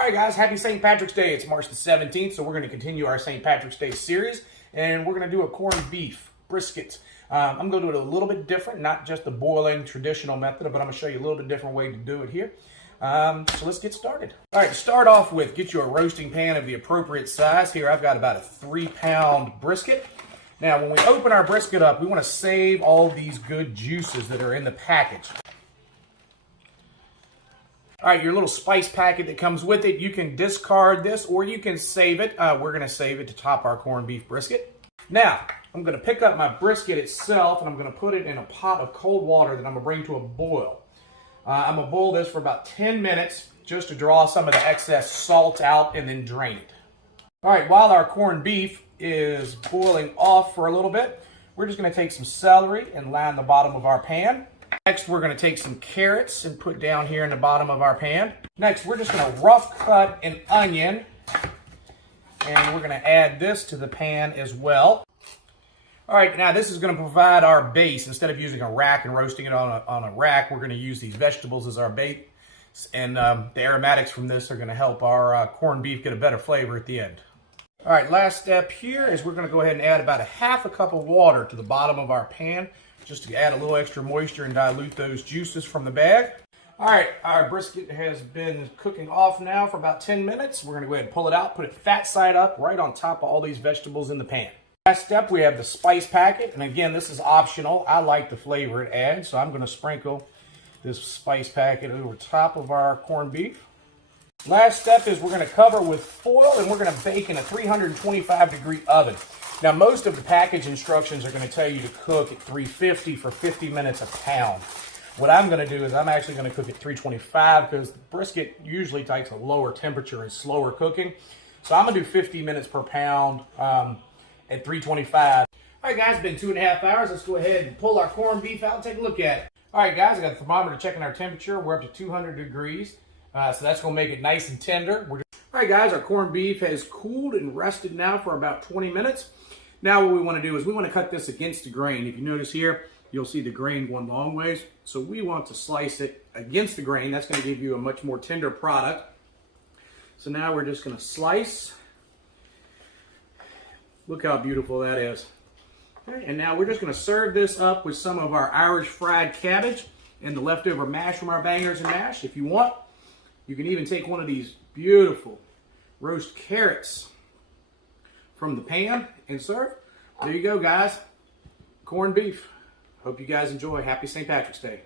All right, guys, happy St. Patrick's Day. It's March the 17th, so we're going to continue our St. Patrick's Day series, and we're going to do a corned beef brisket. I'm going to do it a little bit different, not just the boiling traditional method, but I'm going to show you a little bit different way to do it here. So let's get started. All right, to start off with, get you a roasting pan of the appropriate size. Here I've got about a 3-pound brisket. Now, when we open our brisket up, we want to save all these good juices that are in the package. All right, your little spice packet that comes with it, you can discard this or you can save it. We're going to save it to top our corned beef brisket. Now, I'm going to pick up my brisket itself and I'm going to put it in a pot of cold water that I'm going to bring to a boil. I'm going to boil this for about 10 minutes just to draw some of the excess salt out and then drain it. All right, while our corned beef is boiling off for a little bit, we're just going to take some celery and line the bottom of our pan. Next, we're going to take some carrots and put down here in the bottom of our pan. Next, we're just going to rough cut an onion, and we're going to add this to the pan as well. All right, now this is going to provide our base. Instead of using a rack and roasting it on a rack, we're going to use these vegetables as our base, and the aromatics from this are going to help our corned beef get a better flavor at the end. All right, last step here is we're going to go ahead and add about a half a cup of water to the bottom of our pan, just to add a little extra moisture and dilute those juices from the bag. All right, our brisket has been cooking off now for about 10 minutes. We're going to go ahead and pull it out, put it fat side up right on top of all these vegetables in the pan. Last step, we have the spice packet. And again, this is optional. I like the flavor it adds, so I'm going to sprinkle this spice packet over top of our corned beef. Last step is we're going to cover with foil and we're going to bake in a 325-degree oven. Now, most of the package instructions are going to tell you to cook at 350 for 50 minutes a pound. What I'm going to do is I'm actually going to cook at 325 because the brisket usually takes a lower temperature and slower cooking. So I'm going to do 50 minutes per pound at 325. All right, guys, it's been 2.5 hours. Let's go ahead and pull our corned beef out and take a look at it. All right, guys, I got the thermometer checking our temperature. We're up to 200 degrees. So that's going to make it nice and tender. All right, guys, our corned beef has cooled and rested now for about 20 minutes. Now what we want to do is we want to cut this against the grain. If you notice here, you'll see the grain going long ways. So we want to slice it against the grain. That's going to give you a much more tender product. So now we're just going to slice. Look how beautiful that is. Okay, and now we're just going to serve this up with some of our Irish fried cabbage and the leftover mash from our bangers and mash. If you want, you can even take one of these beautiful roast carrots from the pan and serve. There you go, guys. Corned beef. Hope you guys enjoy. Happy St. Patrick's Day.